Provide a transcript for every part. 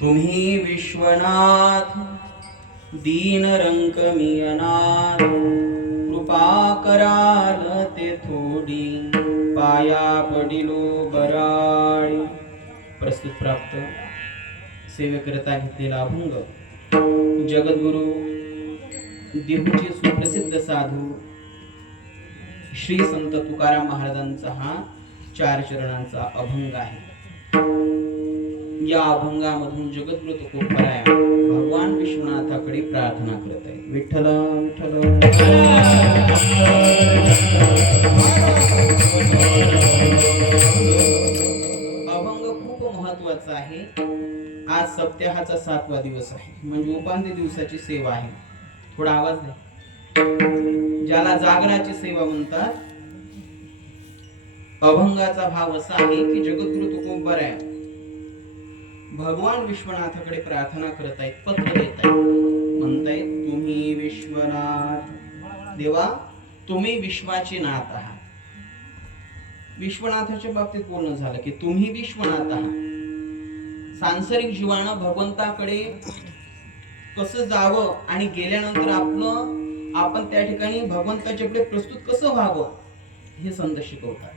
तुम्ही विश्वनाथ दीन रंक मी अनाथ, कृपा कराल ते थोडी, पाया पडिलो बराळी. प्रस्तुत प्राप्त सेवेकरिता घेतलेला अभंग जगद्गुरु देहूचे सुप्रसिद्ध साधू श्री संत तुकाराम महाराजांचा हा 4 चरणांचा अभंग आहे. या अभंगामधून जगद्गुरु तुकोबराया भगवान विश्वनाथाकडे प्रार्थना करत आहे. विठ्ठल विठ्ठल. अभंग खूप महत्वाचा आहे. आज सप्ताहाचा 7वा दिवस आहे, म्हणजे उपांत्य दिवसाची सेवा आहे. थोडा आवाज द्या. ज्याला जागराची सेवा म्हणतात. अभंगाचा भाव असा आहे की जगद्गुरु तुकोबराया भगवान विश्वनाथाकडे प्रार्थना करत आहेत, पत्र देत आहेत. म्हणतायत तुम्ही विश्वनाथ, देवा तुम्ही विश्वाचे नाथ आहात. विश्वनाथाच्या बाबतीत बोलणं झालं की तुम्ही विश्वनाथ आहात. सांसारिक जीवानं भगवंताकडे कसं जावं आणि गेल्यानंतर आपण त्या ठिकाणी भगवंताच्या पुढे प्रस्तुत कसं व्हावं हे संत शिकवतात.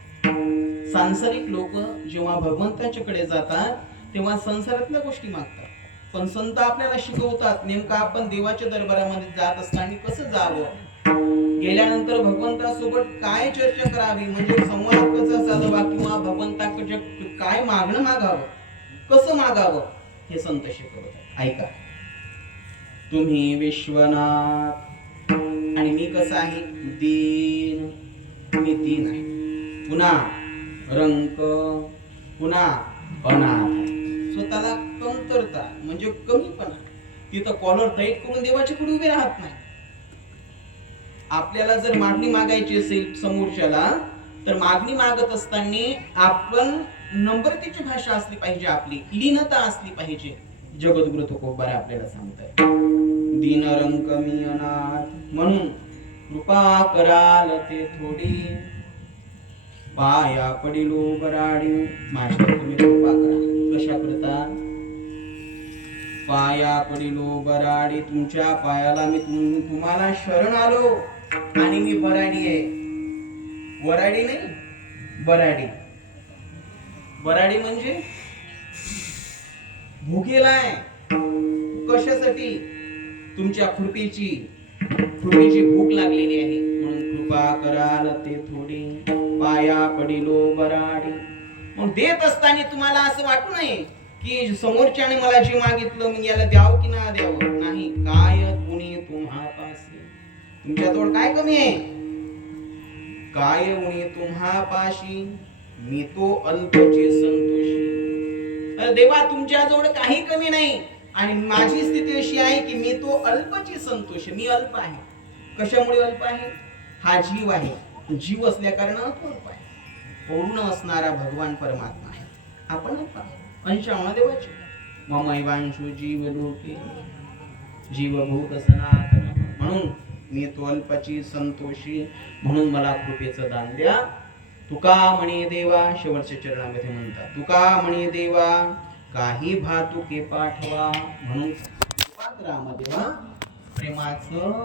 सांसारिक लोक जेव्हा भगवंताच्याकडे जातात तेव्हा संसारातल्या गोष्टी मागतात, पण संत आपल्याला शिकवतात नेमकं आपण देवाच्या दरबारामध्ये जात असताना कसं जावं, गेल्यानंतर भगवंतासोबत काय चर्चा करावी, म्हणजे संवाद कसा साधावा किंवा भगवंताकडे काय मागणं मागावं, कसं मागावं हे संत शिकवतात. ऐका. तुम्ही विश्वनाथ आणि मी कसं आहे दीन, मी दीन आहे. पुन्हा रंक, पुन्हा अनाथ. स्वतःला कमतरता म्हणजे कमीपणा. तिथं कॉलर टाईट करून देवाच्या पुढे उभे राहत नाही. आपल्याला जर मागणी मागायची असेल समोरच्याला, तर मागणी मागत असताना आपण नम्रतेची भाषा असली पाहिजे, आपली लीनता असली पाहिजे. जगद्गुरु तुकोबराया आपल्याला सांगताय दीन रंक मी अनाथ, म्हणून कृपा कराल ते थोडी, पाया पडिलो बराडी. माझ्यावर तुम्ही कृपा करा. कशा करता? पाया पडिलो बराडी, तुमच्या पायाला मी तुम्हाला शरण आलो आणि मी बराडी आहे. वराडी नाही, बराडी. बराडी म्हणजे भुकेला आहे. कशासाठी? तुमच्या कृपेची भूक लागलेली आहे, म्हणून कृपा कराल ते थोडी, पाया पडिलो बराडी. मग देत असताना तुम्हाला असं वाटू नये की समोरच्याने मला जे मागितलं मी याला द्यावं की ना द्यावं. नाही. काय उणी तुम्हापाशी, तुमच्याजवळ काय कमी आहे? काय उणी तुम्हापाशी, मी तो अल्पची संतोषी. देवा तुमच्याजवळ काही कमी नाही आणि माझी स्थिती अशी आहे की मी तो अल्पची संतोषी. मी अल्प आहे. कशामुळे अल्प आहे? हा जीव आहे. जीव असल्या कारणानं तो अल्प आहे. पूर्ण असणारा भगवान परमात्मा आहे. आपण अंशावना देवाचे. ममैवांशो जीव लोके जीवभूत सनातन. म्हणून मी तो अल्पची संतोषी, म्हणून मला कृपेचं दान द्या. तुका म्हणे देवा, शेवटच्या चरणामध्ये म्हणतात तुका म्हणे देवा काही भातुके पाठवा. म्हणून कृपा करा देवा, प्रेमाचं